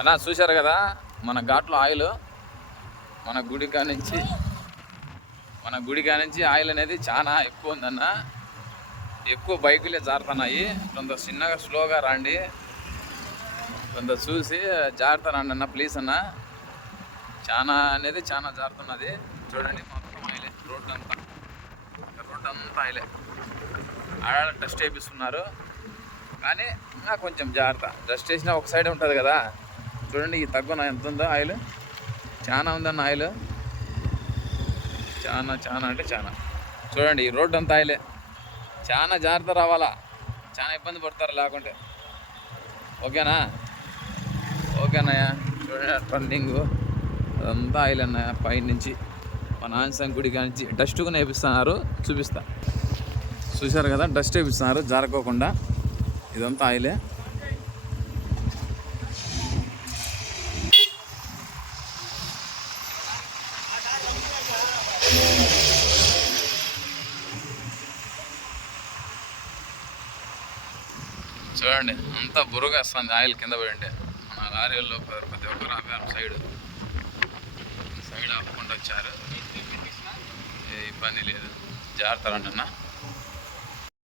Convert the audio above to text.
అలా చూశారు కదా మన ఘాట్లో ఆయిల్ మన గుడి కానించి ఆయిల్ అనేది చాలా ఎక్కువ ఉందన్న. ఎక్కువ బైకులే జారుతున్నాయి. కొంత చిన్నగా స్లోగా రండి, కొంత చూసి జాగ్రత్త రండి అన్న ప్లీజ్ అన్న. చాలా అనేది చాలా జారుతున్నది. చూడండి మొత్తం ఆయిలే, రోడ్డు అంతా ఆయిలే. ఆడ డస్ట్ వేపిస్తున్నారు కానీ ఇంకా కొంచెం జాగ్రత్త. డస్ట్ వేసినా ఒక సైడ్ ఉంటుంది కదా. చూడండి ఈ తగ్గున ఎంత ఉందో ఆయిల్, చాలా ఉందన్న ఆయిల్. చాలా అంటే చాలా. చూడండి ఈ రోడ్డు అంతా ఆయిలే. చాలా జాగ్రత్త రావాలా, చాలా ఇబ్బంది పడతారు లేకుంటే. ఓకేనా అన్నయ్య. చూడండి రన్నింగ్ అదంతా ఆయిల్ అన్నయ్య. పైనుంచి మన ఆంజనేయ గుడి కానించి డస్ట్ కూడా వేపిస్తున్నారు. చూపిస్తా, చూశారు కదా డస్ట్ వేపిస్తున్నారు జారుకోకుండా. ఇదంతా ఆయిలే. చూడండి అంతా బురుగా వస్తుంది ఆయిల్ కింద పడి ఉంటే. మన లారీల్లో ప్రతి ఒక్కరు ఆపారు. సైడ్ ఆపుకుంటూ వచ్చారు. ఏ ఇబ్బంది లేదు, జాగ్రత్త రండి అన్న.